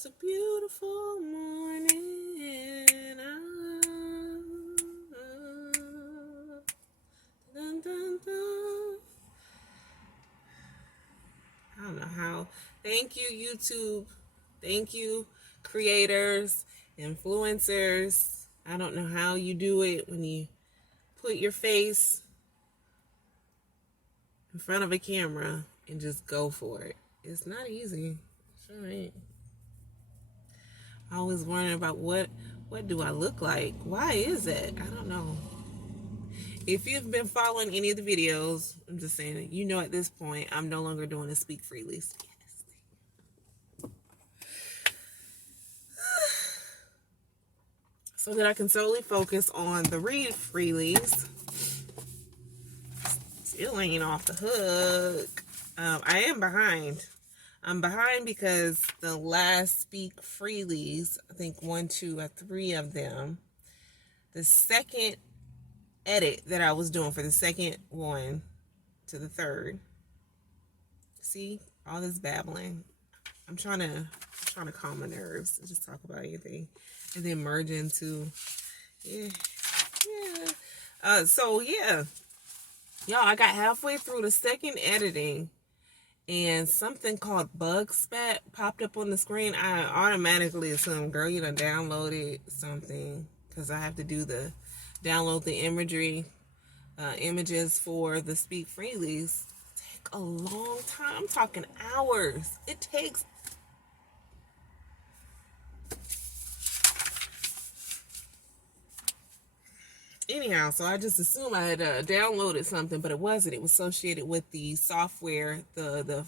It's a beautiful morning. Dun, dun, dun. I don't know how. Thank you, YouTube. Thank you, creators, influencers. I don't know how you do it when you put your face in front of a camera and just go for it. It's not easy. Sure ain't. I always wondering about what do I look like? Why is that? I don't know. If you've been following any of the videos, I'm just saying, you know at this point, I'm no longer doing a speak freely. So that I can solely focus on the read freelies. Still ain't off the hook. I am behind. I'm behind because the last speak freelies, I think 1, 2, or 3 of them, the second edit that I was doing for the second one to the third. See, all this babbling. I'm trying to calm my nerves and just talk about anything, and then merge into so yeah, y'all. I got halfway through the second editing, and something called bug spat popped up on the screen. I automatically assumed, girl, you done downloaded something, because I have to do the download the images for the speak freelies. Take a long time. I'm talking hours. It takes. Anyhow, so I just assumed I had downloaded something, but it wasn't. It was associated with the software, the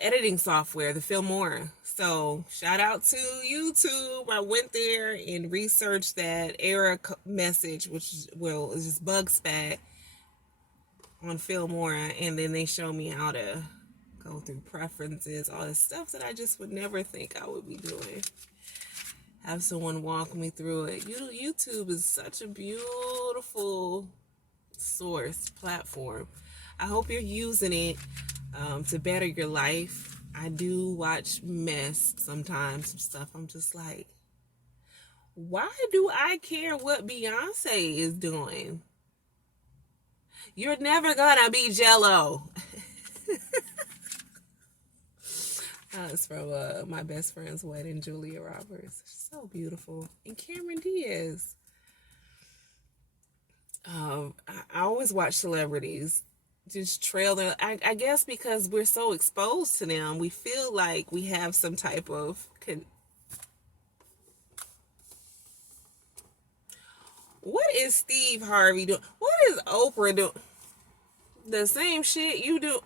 editing software, the Filmora. So shout out to YouTube. I went there and researched that error message, which is just bug spat on Filmora, and then they show me how to go through preferences, all this stuff that I just would never think I would be doing. Have someone walk me through it. YouTube is such a beautiful source platform. I hope you're using it to better your life. I do watch mess sometimes, some stuff. I'm just like, why do I care what Beyonce is doing? You're never gonna be Jello. It's from my best friend's wedding, Julia Roberts. She's so beautiful. And Cameron Diaz. I always watch celebrities just trail their. I guess because we're so exposed to them, we feel like we have some type of. What is Steve Harvey doing? What is Oprah doing? The same shit you do.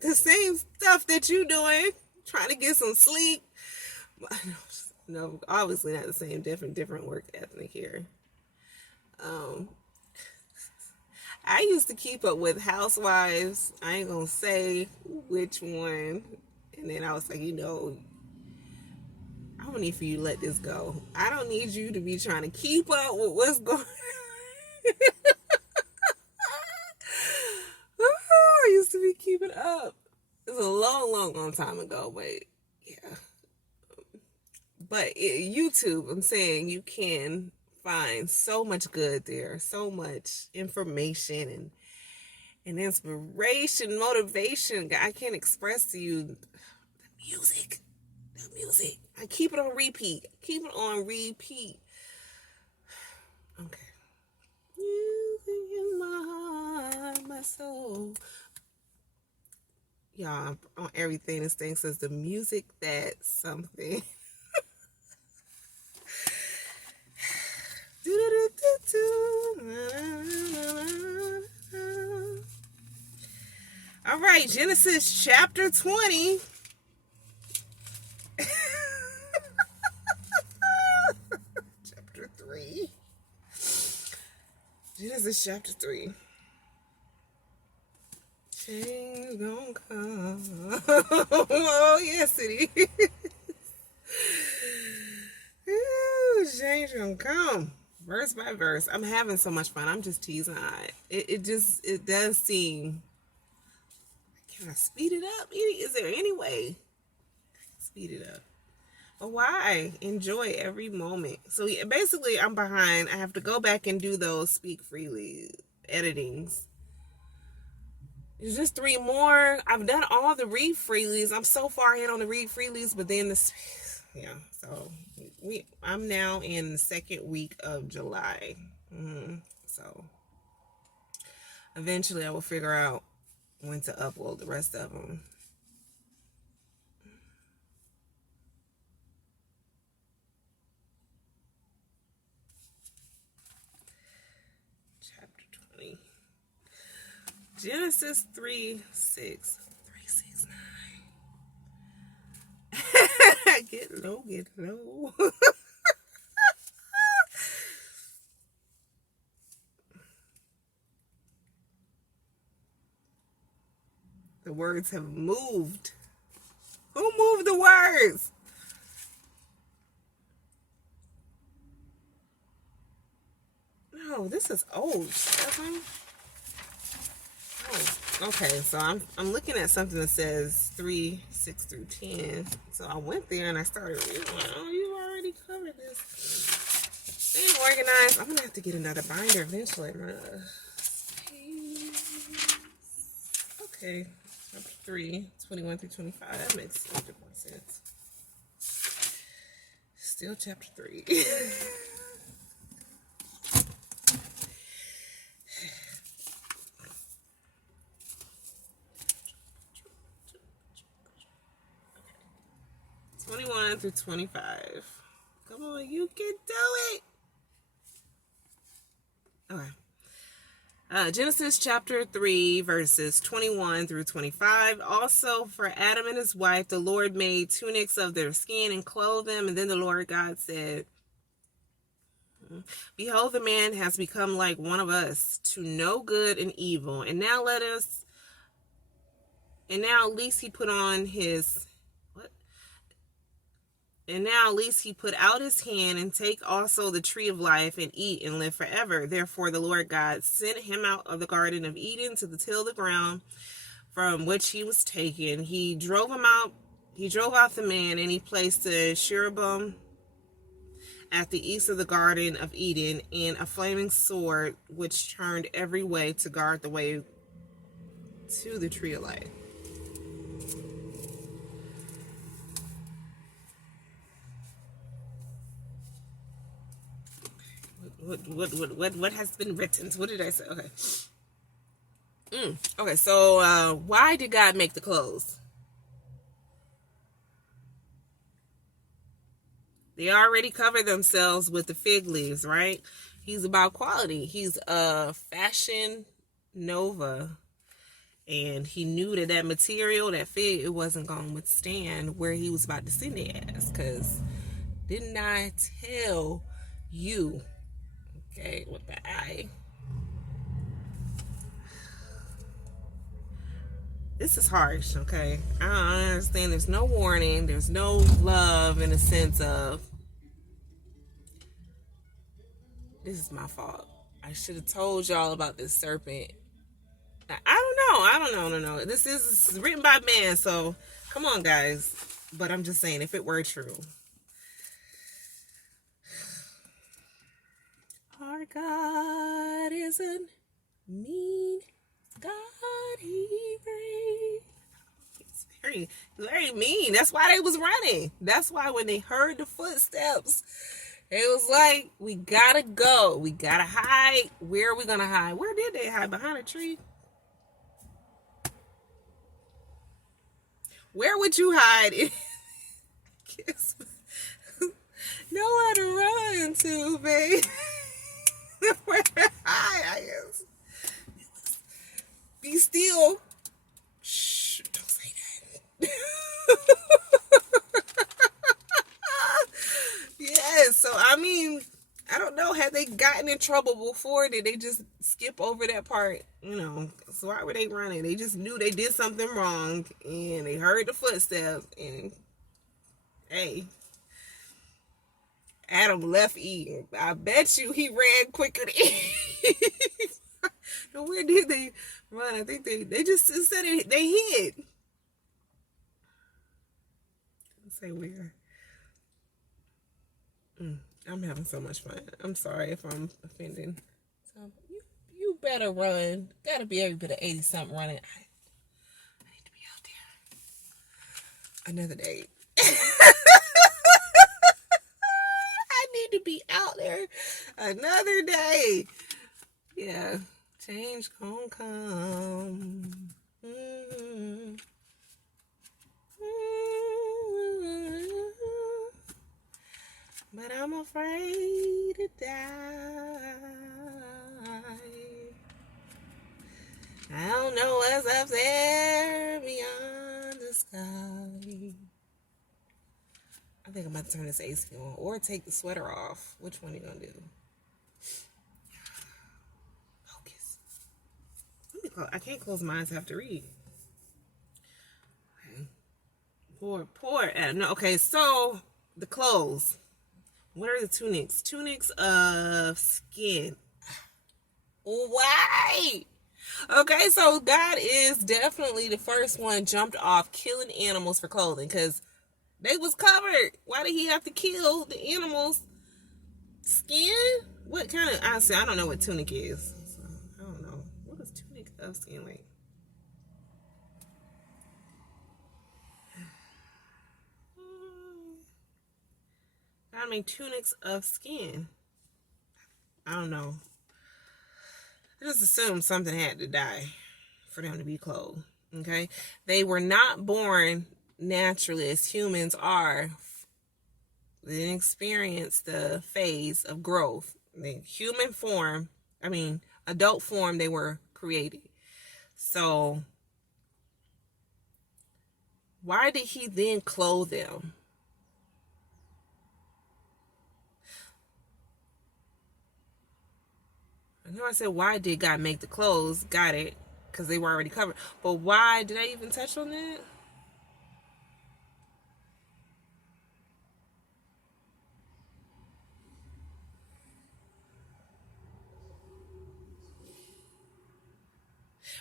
The same stuff that you doing, trying to get some sleep. No, obviously not the same. Different work ethic here. I used to keep up with Housewives. I ain't gonna say which one. And then I was like, I'm gonna need for you to let this go. I don't need you to be trying to keep up with what's going on. I used to be keeping up. It was a long time ago, but yeah. But YouTube, I'm saying you can find so much good there, so much information and inspiration, motivation. I can't express to you the music. I keep it on repeat. Okay. Music in my heart, my soul. Y'all, on everything, this thing says the music that something. All right, Genesis chapter 20. Chapter 3. Genesis chapter 3. Change gonna come. Oh, yes, it is. Ooh, change gonna come. Verse by verse. I'm having so much fun. I'm just teasing. It does seem. Can I speed it up? Is there any way? speed it up. But why? Enjoy every moment. So yeah, basically, I'm behind. I have to go back and do those speak freely editings. There's just 3 more. I've done all the read freelies. I'm so far ahead on the read freelies, but then this, yeah. So I'm now in the 2nd week of July. So eventually, I will figure out when to upload the rest of them. Chapter 20. Genesis 3:6. 3:6:9. Get low, get low. The words have moved. Who moved the words? No, this is old. Oh, okay. So I'm looking at something that says 3:6-10. So I went there and I started reading. Oh, you already covered this. Staying organized. I'm gonna have to get another binder eventually. Okay. Chapter 3, 21-25. That makes a bit more sense. Still chapter 3. Okay. 21-25. Come on, you can do it. Okay. Genesis chapter 3, verses 21-25. Also, for Adam and his wife, the Lord made tunics of their skin and clothed them. And then the Lord God said, behold, the man has become like one of us, to know good and evil. And now at least he put on his... And now at least he put out his hand and take also the tree of life and eat and live forever. Therefore the Lord God sent him out of the Garden of Eden to till the ground from which he was taken. He drove out the man, and he placed the cherubim at the east of the Garden of Eden, and a flaming sword which turned every way to guard the way to the tree of life. What has been written? What did I say? Okay. Okay, so why did God make the clothes? They already covered themselves with the fig leaves, right? He's about quality. He's a fashion nova. And he knew that material, that fig, it wasn't going to withstand where he was about to send it as. Because didn't I tell you... Okay, with the eye. This is harsh, okay? I understand there's no warning. There's no love in the sense of, this is my fault. I should have told y'all about this serpent. I don't know. This is written by man, so come on, guys. But I'm just saying, if it were true. Our God isn't mean. God, he reigns. He's very mean. That's why they was running. That's why when they heard the footsteps, it was like, we gotta go. We gotta hide. Where are we gonna hide? Where did they hide? Behind a tree? Where would you hide? Nowhere to run to, babe. Where to hide, I guess. Be still. Shh, don't say that. Yes, so I mean, I don't know. Had they gotten in trouble before? Did they just skip over that part? So why were they running? They just knew they did something wrong, and they heard the footsteps, and hey, Adam left Eve. I bet you he ran quicker than Eve. No, where did they run? I think they just said they hid. say where. I'm having so much fun. I'm sorry if I'm offending. So you better run. Gotta be every bit of 80 something running. I need to be out there. Another day. I need to be out there another day. Yeah. Change gon' come. Mm-hmm. But I'm afraid to die. I don't know what's up there beyond the sky. I think I'm about to turn this AC on or take the sweater off. Which one are you gonna do? Focus. I can't close my eyes. I have to read. Okay. Poor. No, okay, so the clothes. What are the tunics? Tunics of skin. Why? Okay, so God is definitely the first one jumped off killing animals for clothing because they was covered. Why did he have to kill the animals' skin? What kind of? I don't know what tunic is. So, I don't know. What is tunic of skin? Wait. I mean, tunics of skin. I don't know. I just assumed something had to die for them to be clothed. Okay? They were not born naturally as humans are. They didn't experience the phase of growth. The human form, adult form, they were created. So, why did he then clothe them? I know I said, why did God make the clothes? Got it. Because they were already covered. But why did I even touch on that?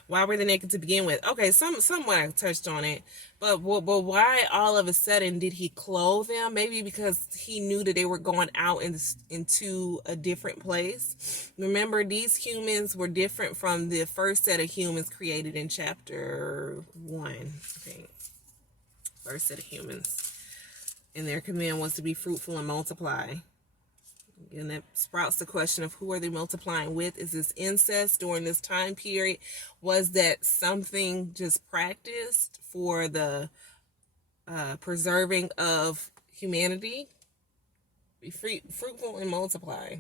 Why were they naked to begin with? Okay, somewhat I touched on it, but why all of a sudden did he clothe them? Maybe because he knew that they were going out into a different place. Remember, these humans were different from the first set of humans created in chapter 1. I think first set of humans, and their command was to be fruitful and multiply. And that sprouts the question of who are they multiplying with? Is this incest during this time period? Was that something just practiced for the preserving of humanity? Be fruitful and multiply.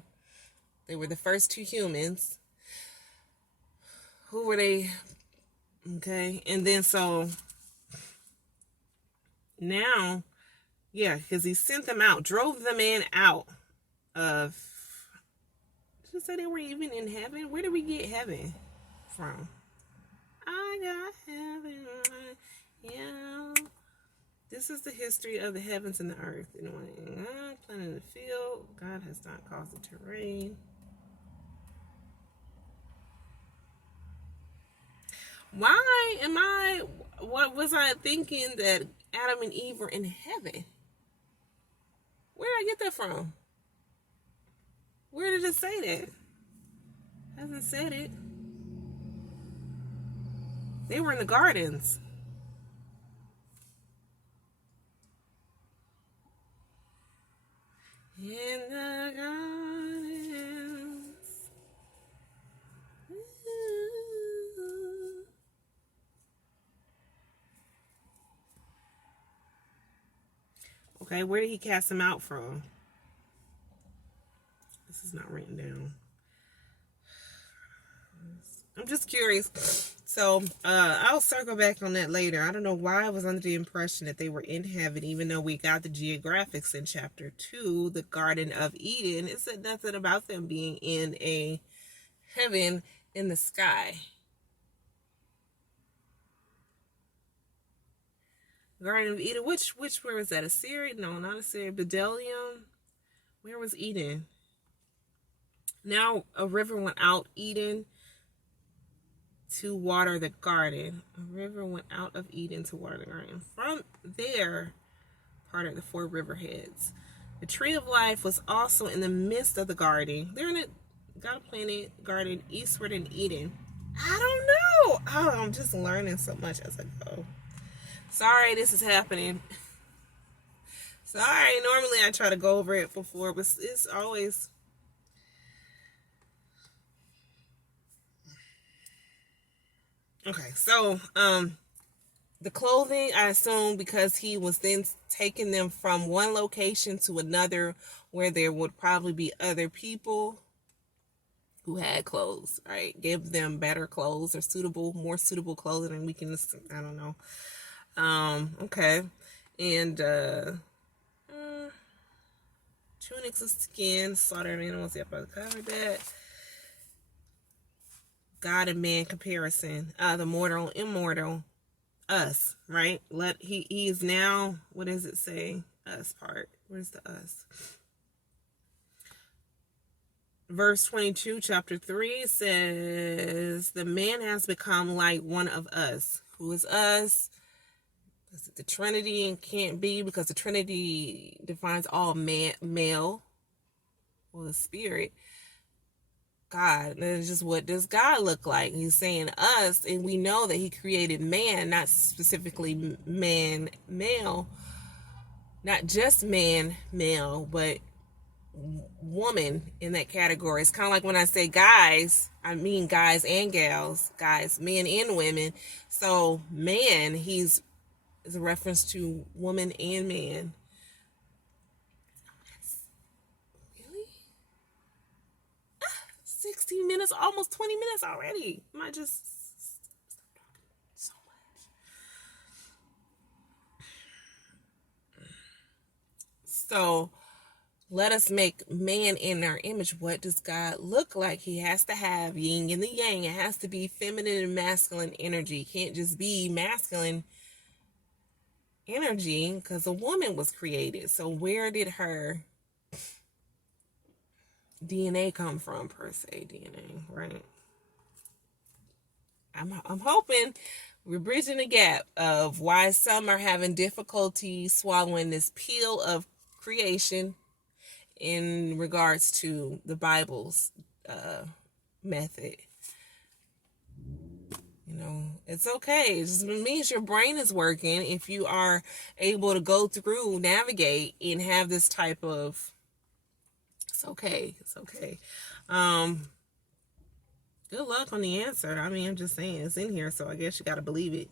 They were the first two humans. Who were they? Okay. And then so now, yeah, because he sent them out, drove the man out of, did you say they were even in heaven? Where did we get heaven from? I got heaven, yeah. This is the history of the heavens and the earth. Planted the field, God has not caused it to rain. What was I thinking that Adam and Eve were in heaven? Where did I get that from? Where did it say that? Hasn't said it. They were in the gardens. In the gardens. Okay, where did he cast them out from? This is not written down. I'm just curious. So I'll circle back on that later. I don't know why I was under the impression that they were in heaven, even though we got the geographics in chapter 2, the Garden of Eden. It said nothing about them being in a heaven in the sky. Garden of Eden, which where was that? Assyria? No, not Assyria. Bedelium. Where was Eden? Now a river went out Eden to water the garden. A river went out of Eden to water the garden. From there, parted the four riverheads. The tree of life was also in the midst of the garden. They're in it. God planted garden eastward in Eden. I don't know. Oh, I'm just learning so much as I go. Sorry, this is happening. Sorry, normally I try to go over it before, but it's always. Okay, so the clothing, I assume, because he was then taking them from one location to another where there would probably be other people who had clothes, right? Give them better clothes or more suitable clothing, and we can, I don't know. Okay. And tunics of skin, slaughtered animals, yep, I covered that. God and man comparison, the mortal, immortal, us, right? He is now, what does it say? Us part. Where's the us? Verse 22, chapter 3 says, the man has become like one of us. Who is us? Is it the Trinity? And can't be, because the Trinity defines all male, or the spirit. God. And it's just, what does God look like? He's saying us, and we know that he created man, not specifically man, male, not just man, male, but woman in that category. It's kind of like when I say guys, I mean guys and gals, guys, men and women. So man, is a reference to woman and man. Really? 16 minutes, almost 20 minutes already. Am I just so much? So let us make man in our image. What does God look like? He has to have yin and the yang. It has to be feminine and masculine energy. It can't just be masculine energy, because a woman was created. So where did her DNA come from, per se? DNA, right? I'm hoping we're bridging the gap of why some are having difficulty swallowing this peel of creation in regards to the Bible's method. You know, it's okay. It just means your brain is working if you are able to go through, navigate, and have this type of. It's okay. It's okay. Good luck on the answer. I mean, I'm just saying it's in here, so I guess you got to believe it.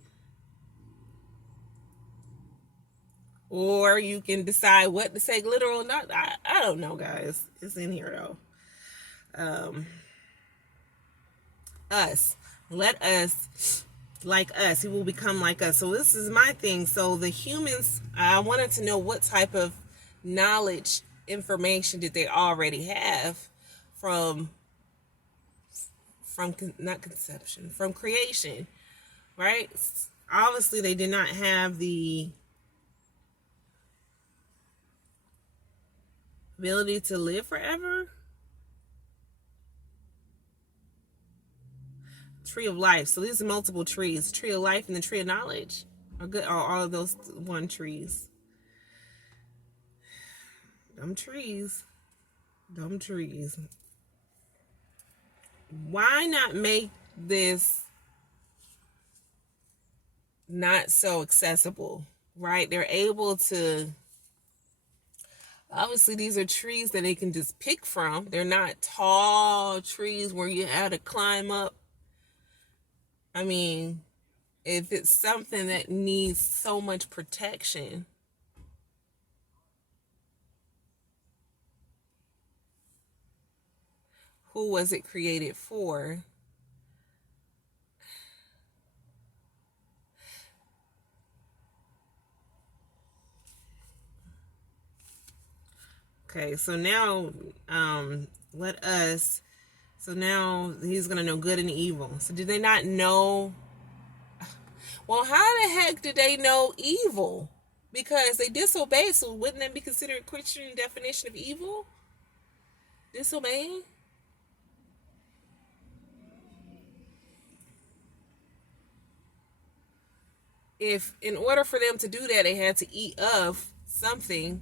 Or you can decide what to say, literal or not. I don't know, guys. It's in here though. Us. Let us, like us. He will become like us. So this is my thing. So the humans, I wanted to know what type of knowledge, information did they already have from not conception, from creation, right? Obviously, they did not have the ability to live forever. Tree of life. So these are multiple trees. Tree of life and the tree of knowledge are good. Are all of those one trees? Dumb trees. Dumb trees. Why not make this not so accessible, right? They're able to. Obviously, these are trees that they can just pick from. They're not tall trees where you have to climb up. I mean, if it's something that needs so much protection, who was it created for? Okay, so now so now he's going to know good and evil. So did they not know? Well, how the heck did they know evil? Because they disobeyed, so wouldn't that be considered Christian definition of evil? Disobeying? If in order for them to do that, they had to eat of something,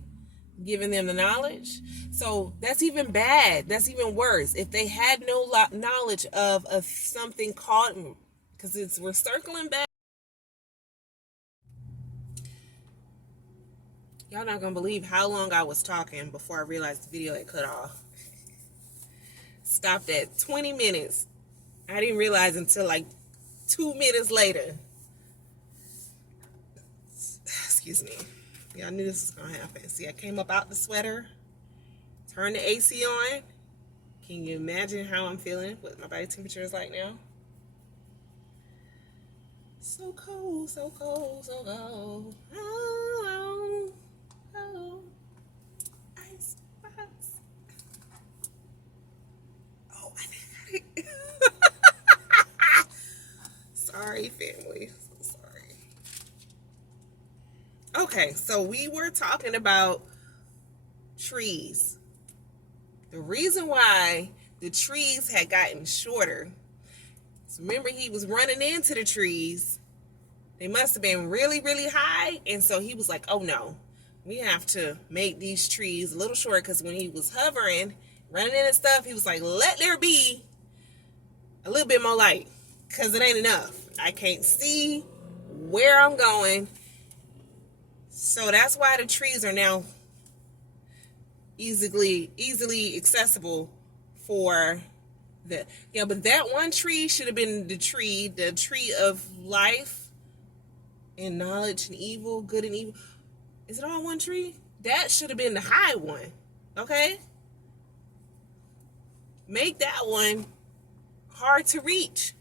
giving them the knowledge. So that's even bad. That's even worse. If they had no knowledge of something called, because we're circling back. Y'all not gonna believe how long I was talking before I realized the video had cut off. Stopped at 20 minutes. I didn't realize until like 2 minutes later. Excuse me. Yeah, I knew this was gonna happen. See, I came up out the sweater, turned the AC on. Can you imagine how I'm feeling? What my body temperature is like now? So cold, so cold, so cold. Oh, oh. Ice box. Oh, I got it. Sorry, family. So sorry. Okay, so we were talking about trees. The reason why the trees had gotten shorter. So remember, he was running into the trees. They must have been really, really high. And so he was like, oh no, we have to make these trees a little shorter. Because when he was hovering, running in and stuff, he was like, let there be a little bit more light. Because it ain't enough. I can't see where I'm going. So that's why the trees are now easily accessible for but that one tree should have been the tree of life and knowledge and evil, good and evil. Is it all one tree? That should have been the high one. Okay? Make that one hard to reach.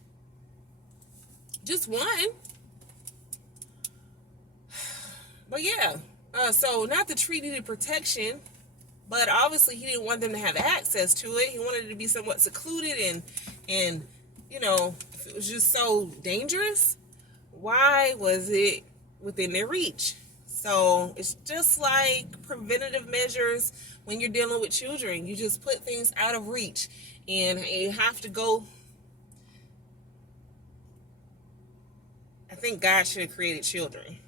Just one. But yeah. So not the tree needed protection, but obviously he didn't want them to have access to it. He wanted it to be somewhat secluded and you know, if it was just so dangerous, why was it within their reach? So it's just like preventative measures when you're dealing with children. You just put things out of reach, and you have to go. I think God should have created children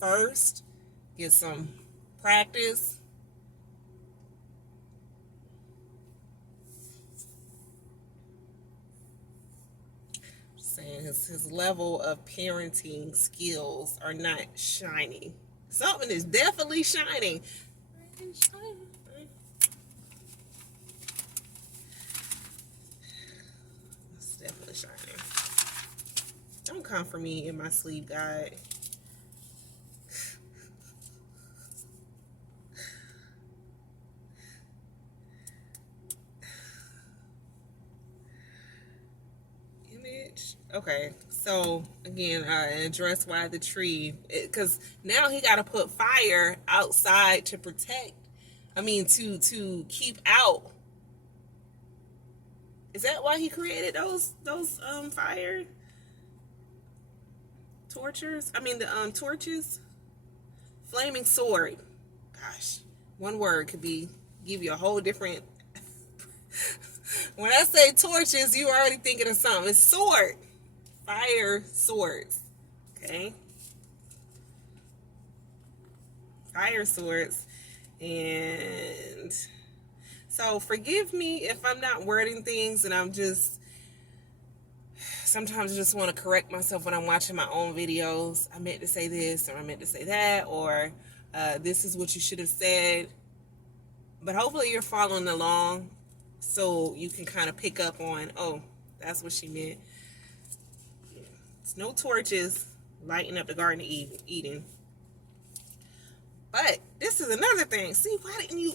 first, get some practice. Saying his level of parenting skills are not shining. Something is definitely shining. It's definitely shining. Don't come for me in my sleep, God. Okay, so again, address why the tree, because now he got to put fire outside to protect. I mean, to keep out. Is that why he created those fire torches? I mean the torches. Flaming sword. Gosh, one word could give you a whole different. When I say torches, you already thinking of something. It's sword. Fire swords. Okay? Fire swords. And so forgive me if I'm not wording things and I'm just sometimes I just want to correct myself when I'm watching my own videos. I meant to say this or I meant to say that, or this is what you should have said. But hopefully you're following along so you can kind of pick up on, oh, that's what she meant. It's no torches lighting up the Garden of Eden. But this is another thing. See, why didn't you?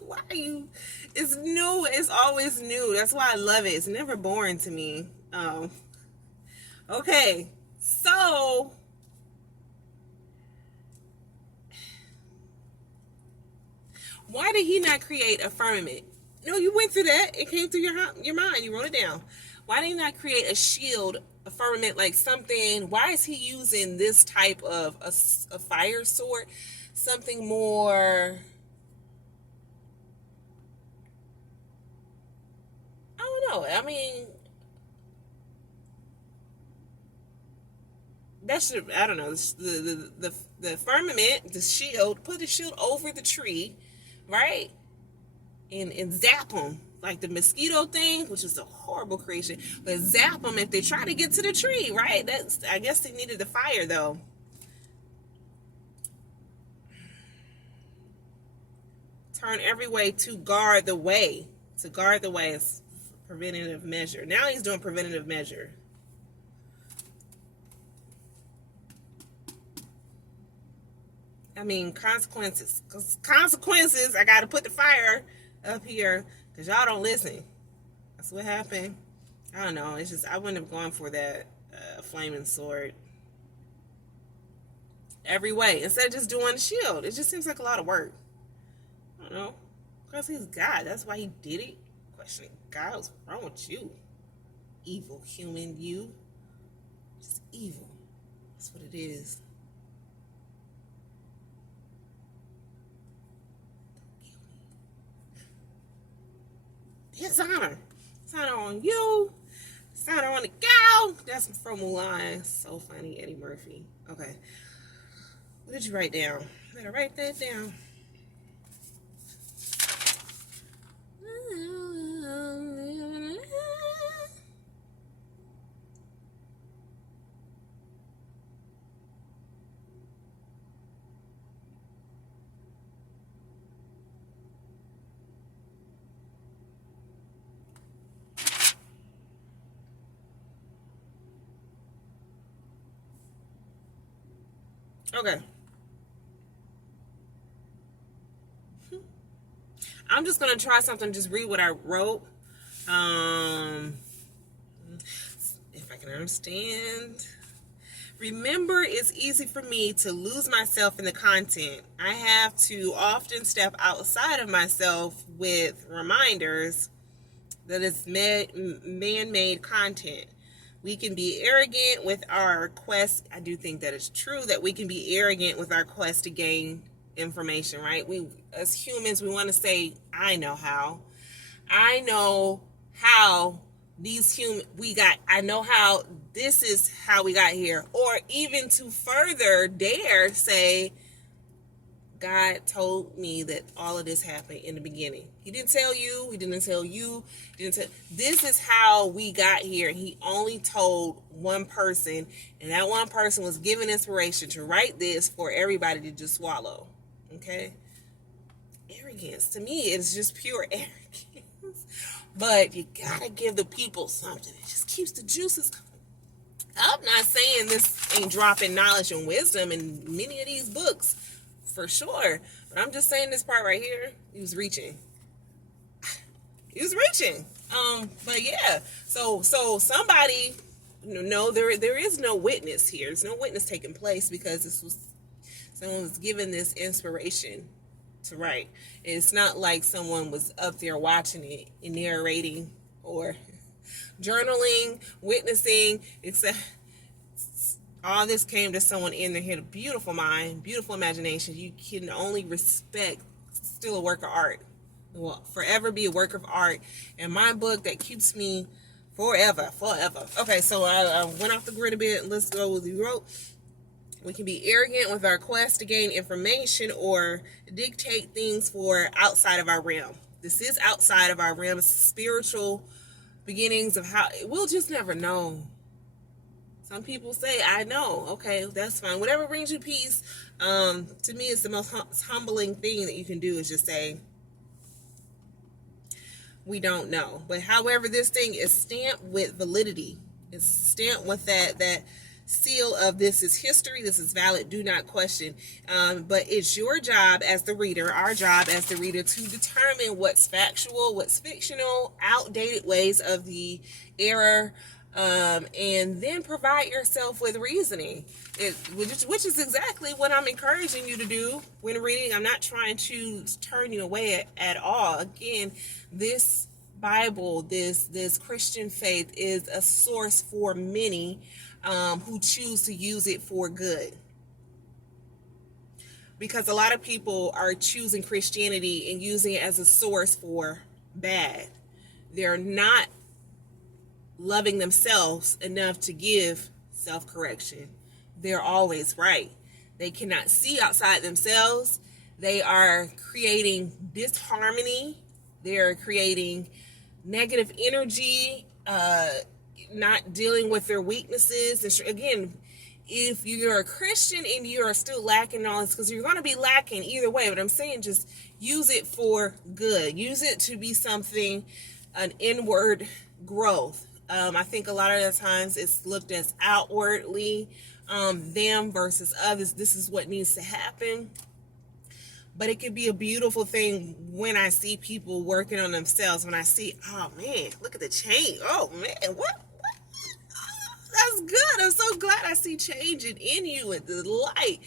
Why are you? It's new. It's always new. That's why I love it. It's never boring to me. Okay, so why did he not create a firmament? No, you went through that. It came through your mind. You wrote it down. Why did he not create a shield, a firmament, like something? Why is he using this type of a fire sword? Something more, I don't know. I mean, that should, I don't know, the firmament, the shield, put the shield over the tree, right? And zap them like the mosquito thing, which is a horrible creation, but zap them if they try to get to the tree, right? That's, I guess they needed the fire though. Turn every way to guard the way. To guard the way is preventative measure. Now he's doing preventative measure. I mean, consequences. Because consequences, I got to put the fire up here because y'all don't listen. That's what happened. I don't know. It's just, I wouldn't have gone for that flaming sword every way instead of just doing the shield. It just seems like a lot of work. I don't know. Because he's God. That's why he did it. Questioning God, what's wrong with you? Evil human, you. Just evil. That's what it is. Dishonor. Dishonor on you. Dishonor on the gal. That's from Mulan. So funny, Eddie Murphy. Okay. What did you write down? Better write that down. Okay. I'm just gonna try something. Just read what I wrote. If I can understand. Remember, it's easy for me to lose myself in the content. I have to often step outside of myself with reminders that it's man-made content. We can be arrogant with our quest. I do think that it's true that we can be arrogant with our quest to gain information, right? We, as humans, we want to say, I know how. I know how I know how this is how we got here. Or even to further dare say, God told me that all of this happened in the beginning. He didn't tell you. He didn't tell you. This is how we got here. He only told one person, and that one person was given inspiration to write this for everybody to just swallow. Okay? Arrogance. To me, it's just pure arrogance. But you gotta give the people something. It just keeps the juices coming. I'm not saying this ain't dropping knowledge and wisdom in many of these books. For sure. But I'm just saying this part right here, he was reaching. He was reaching. But yeah. So somebody, no, there is no witness here. There's no witness taking place because someone was given this inspiration to write. And it's not like someone was up there watching it and narrating or journaling, witnessing, except all this came to someone in their head, a beautiful mind, beautiful imagination. You can only respect, still a work of art. Will forever be a work of art. And my book that keeps me forever. Okay, so I went off the grid a bit. Let's go with you wrote. We can be arrogant with our quest to gain information or dictate things for outside of our realm. This is outside of our realm. It's spiritual beginnings of how we'll just never know. Some people say, I know. Okay, that's fine. Whatever brings you peace. To me, it's the most humbling thing that you can do is just say, we don't know. But however, this thing is stamped with validity. It's stamped with that seal of this is history, this is valid, do not question. But it's your job as the reader, our job as the reader, to determine what's factual, what's fictional, outdated ways of the era, and then provide yourself with reasoning, which is exactly what I'm encouraging you to do when reading. I'm not trying to turn you away at all. Again, this Bible, this Christian faith is a source for many who choose to use it for good. Because a lot of people are choosing Christianity and using it as a source for bad. They're not loving themselves enough to give self-correction. they're always right. They cannot see outside themselves. They are creating disharmony. They're creating negative energy, not dealing with their weaknesses. And again, if you're a Christian and you are still lacking all this, because you're going to be lacking either way, but I'm saying just use it for good. Use it to be something, an inward growth. I think a lot of the times it's looked as outwardly, them versus others. This is what needs to happen. But it could be a beautiful thing when I see people working on themselves. When I see, oh man, look at the change. Oh man, what? Oh, that's good. I'm so glad I see changing in you with the light.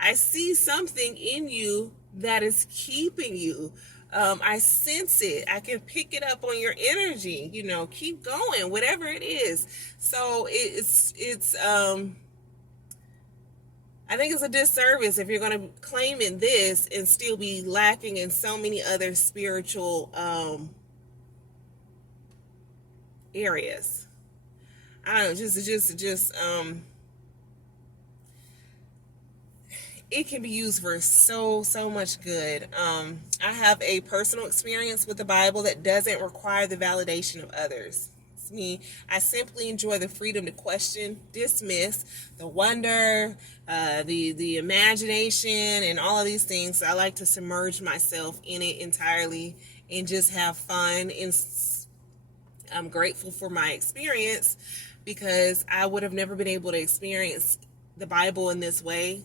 I see something in you that is keeping you. I sense it. I can pick it up on your energy. Keep going, whatever it is. So I think it's a disservice if you're going to claim in this and still be lacking in so many other spiritual areas. I don't know, just it can be used for so much good. I have a personal experience with the Bible that doesn't require the validation of others. It's me. I simply enjoy the freedom to question, dismiss, the wonder, the imagination, and all of these things. I like to submerge myself in it entirely and just have fun. And I'm grateful for my experience, because I would have never been able to experience the Bible in this way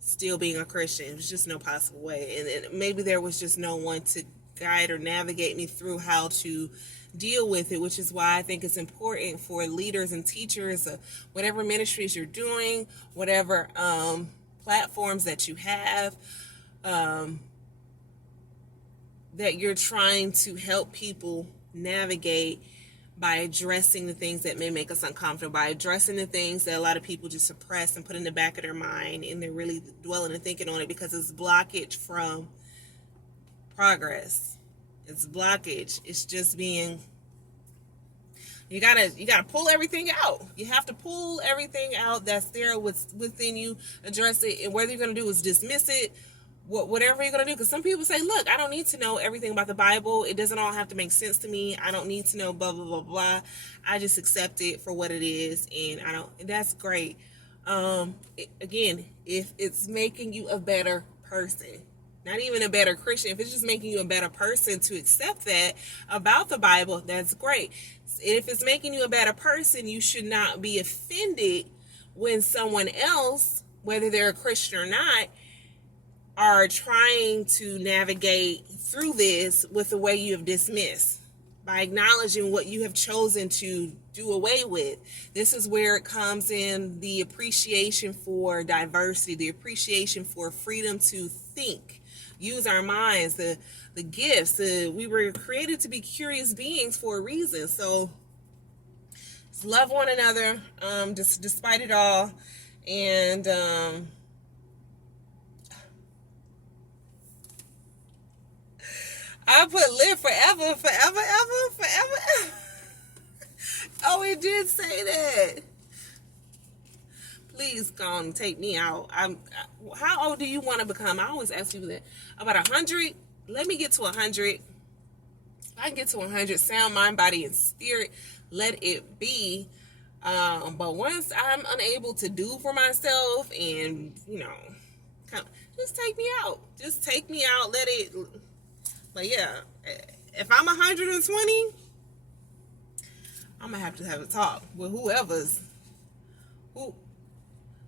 still being a Christian. There's just no possible way. And maybe there was just no one to guide or navigate me through how to deal with it, which is why I think it's important for leaders and teachers, whatever ministries you're doing, whatever platforms that you have, that you're trying to help people navigate by addressing the things that may make us uncomfortable, by addressing the things that a lot of people just suppress and put in the back of their mind, and they're really dwelling and thinking on it because it's blockage from progress. It's blockage. It's just being, you gotta pull everything out. You have to pull everything out that's there within you, address it, and whether you're gonna do is dismiss it, whatever you're going to do. Because some people say, look, I don't need to know everything about the Bible. It doesn't all have to make sense to me. I don't need to know blah, blah, blah, blah. I just accept it for what it is. And that's great. Again, if it's making you a better person, not even a better Christian, if it's just making you a better person to accept that about the Bible, that's great. If it's making you a better person, you should not be offended when someone else, whether they're a Christian or not, are trying to navigate through this with the way you have dismissed, by acknowledging what you have chosen to do away with. This is where it comes in, the appreciation for diversity, the appreciation for freedom to think, use our minds, the gifts. We were created to be curious beings for a reason. So love one another, despite it all. And I put live forever, forever, ever, forever, ever. Oh, it did say that. Please go and take me out. How old do you want to become? I always ask people that. About 100? Let me get to 100. If I can get to 100, sound, mind, body, and spirit, let it be. But once I'm unable to do for myself and, just take me out. Just take me out. Let it... But yeah, if I'm 120, I'm gonna have to have a talk with who.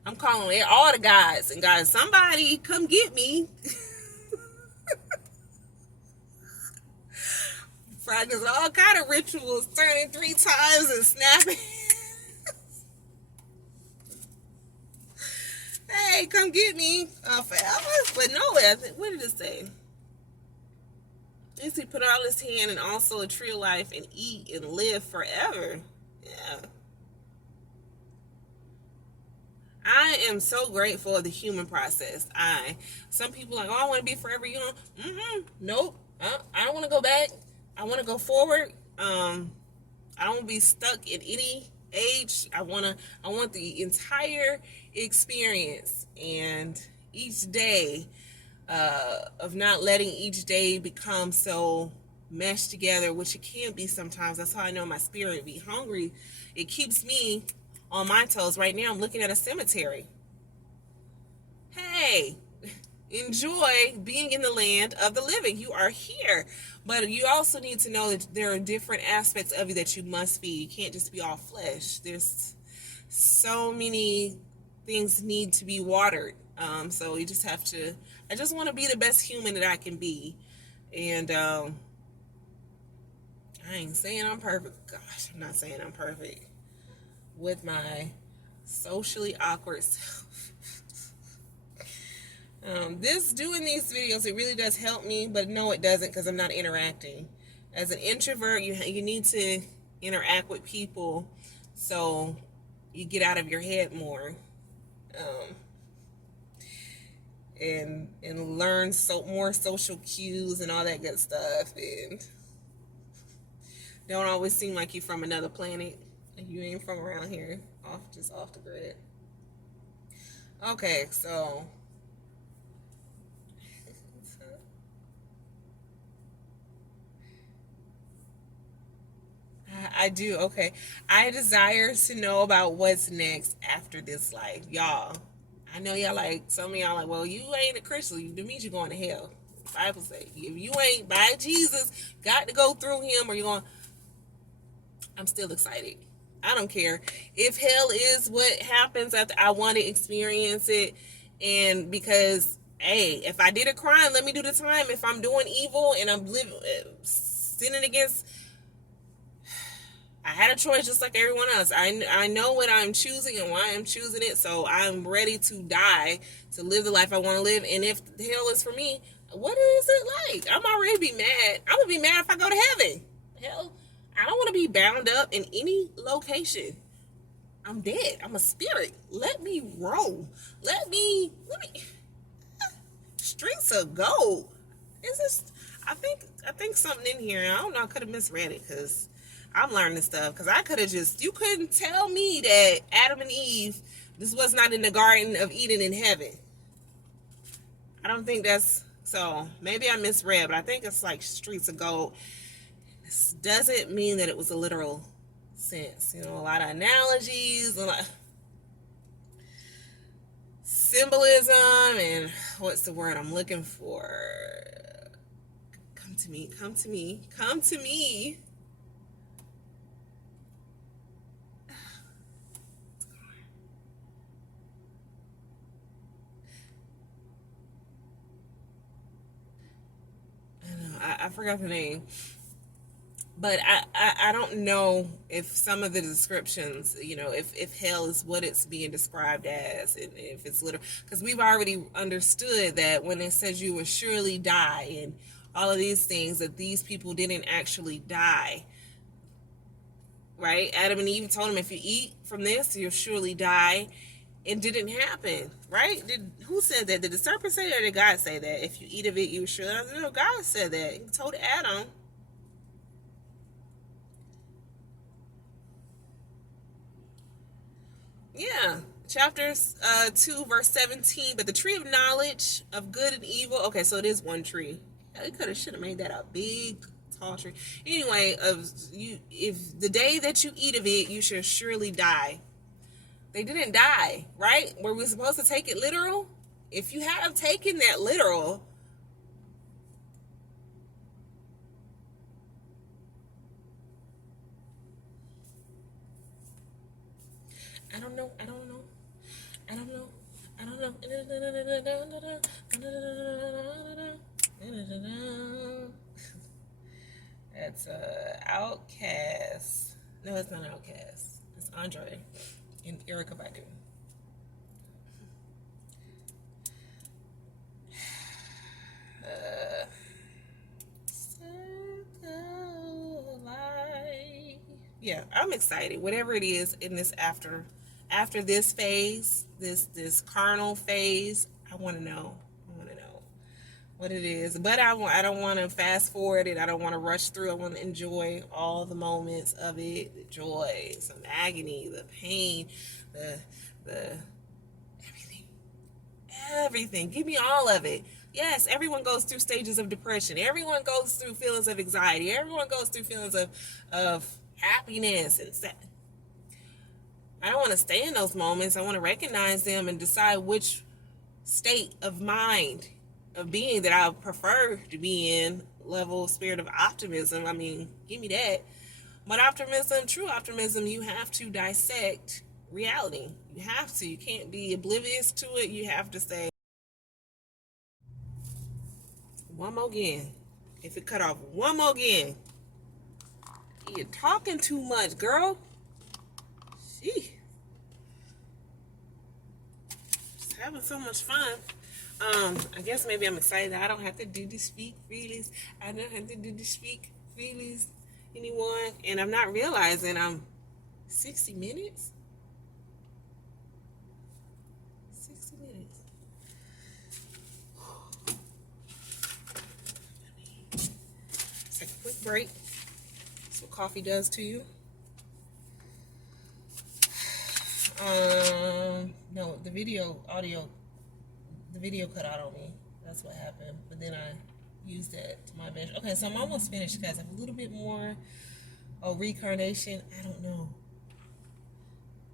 I'm calling all the guys and guys. Somebody come get me. Practice all kind of rituals, turning 3 times and snapping. Hey, come get me forever. But no, what did it say? He put all his hand and also a tree of life and eat and live forever. Yeah. I am so grateful of the human process. Some people are like, oh, I want to be forever young. Nope. I don't want to go back. I want to go forward. I don't want to be stuck in any age. I want the entire experience, and each day of not letting each day become so meshed together, which it can be sometimes. That's how I know my spirit be hungry. It keeps me on my toes. Right now I'm looking at a cemetery. Hey, enjoy being in the land of the living. You are here. But you also need to know that there are different aspects of you that you must be. You can't just be all flesh. There's so many things need to be watered. So you just have to, I just want to be the best human that I can be. And I ain't saying I'm perfect. Gosh, I'm not saying I'm perfect with my socially awkward self. This doing these videos, it really does help me, but no, it doesn't, because I'm not interacting. As an introvert, you need to interact with people, so you get out of your head more, um, and learn more social cues and all that good stuff, and don't always seem like you're from another planet. You ain't from around here, off the grid. Okay, so I do. Okay. I desire to know about what's next after this life. Y'all, I know y'all like, some of y'all like, well, you ain't a Christian. That means you're going to hell. The Bible say, if you ain't by Jesus, got to go through him, or you're going, I'm still excited. I don't care. If hell is what happens after, I want to experience it. And because, hey, if I did a crime, let me do the time. If I'm doing evil and I'm sinning against, I had a choice just like everyone else. I know what I'm choosing and why I'm choosing it, so I'm ready to die to live the life I want to live. And if hell is for me, what is it like? I'm already be mad. I'm gonna be mad if I go to heaven. Hell, I don't want to be bound up in any location. I'm dead. I'm a spirit. Let me roam. Let me. Streets of gold. Is this? I think something in here. I don't know. I could have misread it because I'm learning stuff. Because I could have just. You couldn't tell me that Adam and Eve. This was not in the Garden of Eden in heaven. I don't think that's. So maybe I misread, but I think it's like streets of gold. This doesn't mean that it was a literal sense. You know, a lot of analogies, a lot symbolism, and what's the word I'm looking for? Come to me, come to me, come to me. I know, I forgot the name. But I don't know if some of the descriptions, you know, if hell is what it's being described as, and if it's literal, because we've already understood that when it says you will surely die and all of these things, that these people didn't actually die, right? Adam and Eve told him, if you eat from this, you'll surely die. It didn't happen, right? Who said that? Did the serpent say that, or did God say that? If you eat of it, you will surely. No, God said that. He told Adam. Yeah, chapter 2, verse 17. But the tree of knowledge of good and evil. Okay, so it is one tree. It should have made that a big tall tree. Anyway, of you, if the day that you eat of it, you shall surely die. They didn't die, right? Were we supposed to take it literal? If you have taken that literal, I don't know. I don't know. I don't know. I don't know. That's Outcast. No, it's not Outcast. It's Andre and Erykah Badu. Uh, yeah, I'm excited. Whatever it is in this after this phase, this carnal phase, I want to know. I want to know. what it is. But I don't want to fast forward it. I don't want to rush through. I want to enjoy all the moments of it, the joy, some agony, the pain, the everything, everything. Give me all of it. Yes, everyone goes through stages of depression. Everyone goes through feelings of anxiety. Everyone goes through feelings of happiness and I don't want to stay in those moments. I want to recognize them and decide which state of mind, of being that I prefer to be in. Level spirit of optimism. I mean, give me that. But optimism, true optimism, you have to dissect reality. You have to. You can't be oblivious to it. You have to say, one more again. If it cut off one more again. You're talking too much, girl. She just having so much fun. I guess maybe I'm excited that I don't have to do the speak freelies. I don't have to do the speak freelies anymore. And I'm not realizing I'm 60 minutes. 60 minutes. Take a quick break. That's what coffee does to you. No, the video cut out on me. That's what happened. But then I used that to my advantage. Okay, so I'm almost finished, guys. I have a little bit more. Oh, reincarnation. I don't know.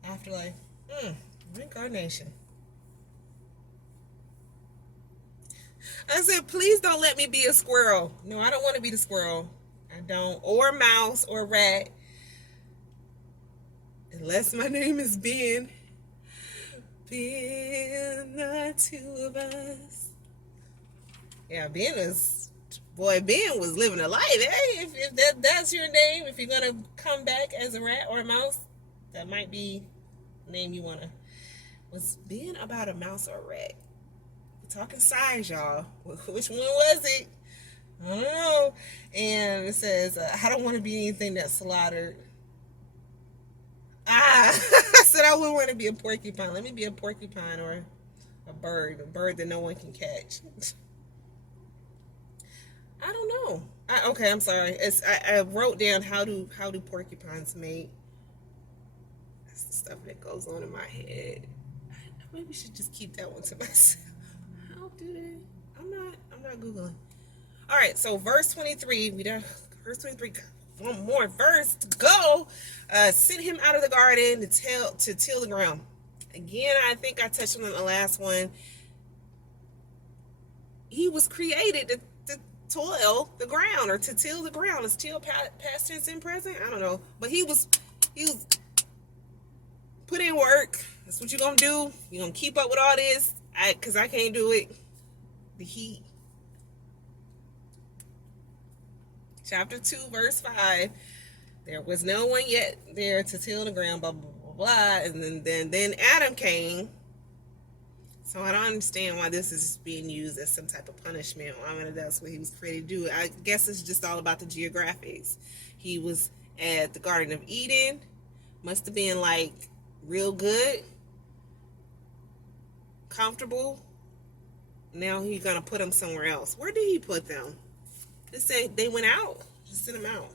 Afterlife. Reincarnation. I said, please don't let me be a squirrel. No, I don't want to be the squirrel. I don't. Or mouse or rat. Unless my name is Ben. Ben, the two of us. Yeah, Ben was living a life. Hey, if that's your name, if you're going to come back as a rat or a mouse, that might be the name you want to. Was Ben about a mouse or a rat? We're talking size, y'all. Which one was it? I don't know. And it says, I don't want to be anything that's slaughtered. I said I wouldn't want to be a porcupine. Let me be a porcupine or a bird that no one can catch. I don't know. Okay, I'm sorry. I wrote down how do porcupines mate. That's the stuff that goes on in my head. I maybe should just keep that one to myself. How do they? I'm not googling. All right, so verse 23. We done verse 23. One more verse to go. Sent him out of the garden to till the ground. Again, I think I touched on the last one. He was created to toil the ground or to till the ground. Is till past tense and present? I don't know. But he was put in work. That's what you're gonna do. You're gonna keep up with all this. Cause I can't do it. The heat. Chapter 2, verse 5. There was no one yet there to till the ground, blah, blah, blah, blah. And then Adam came. So I don't understand why this is being used as some type of punishment. I mean, that's what he was created to do. I guess it's just all about the geographics. He was at the Garden of Eden. Must have been like real good. Comfortable. Now he's going to put them somewhere else. Where did he put them? It said they went out. Just send them out.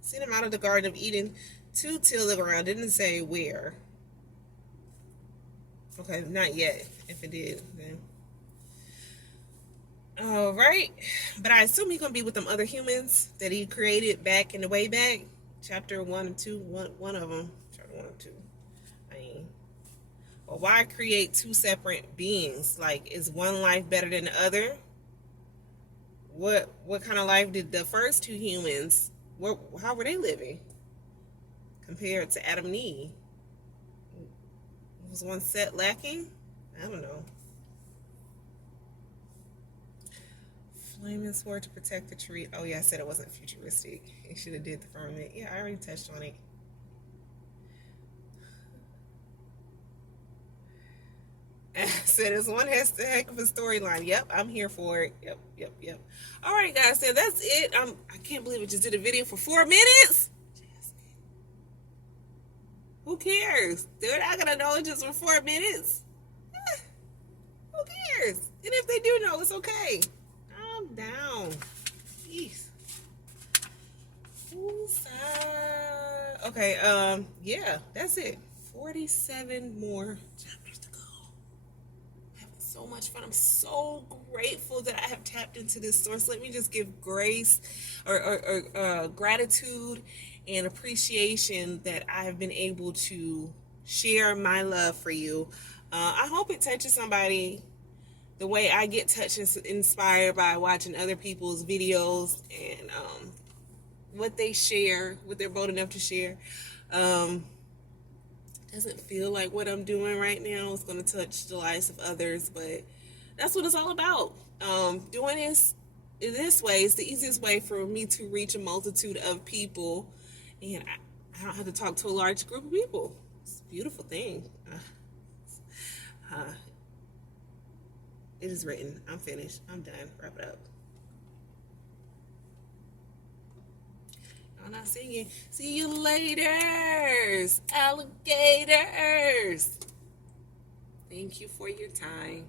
Send them out of the Garden of Eden to till the ground. Didn't say where. Okay, not yet. If it did, then. All right. But I assume he's going to be with them other humans that he created back in the way back. Chapter 1 and 2. One of them. Chapter 1 and 2. Well, why create two separate beings? Like, is one life better than the other? What kind of life did the first two humans, how were they living compared to Adam and Eve? Was one set lacking? I don't know. Flaming sword to protect the tree. Oh yeah, I said it wasn't futuristic. It should have did the firmament. Yeah, I already touched on it. Said this one has a heck of a storyline. Yep, I'm here for it. Yep. All right, guys. So that's it. I can't believe I just did a video for 4 minutes. Who cares? They're not gonna know it just for 4 minutes. Who cares? And if they do know, it's okay. I'm down. Jeez. Okay, yeah, that's it. 47 more chapters to go. I'm having so much fun. I'm so grateful that I have tapped into this source. Let me just give grace or gratitude and appreciation that I have been able to share my love for you. I hope it touches somebody the way I get touched and inspired by watching other people's videos and what they share, what they're bold enough to share. Doesn't feel like what I'm doing right now is going to touch the lives of others, but that's what it's all about. Doing this in this way is the easiest way for me to reach a multitude of people, and I don't have to talk to a large group of people. It's a beautiful thing. It is written. I'm finished. I'm done. Wrap it up. I'm not singing. See you later, alligators. Thank you for your time.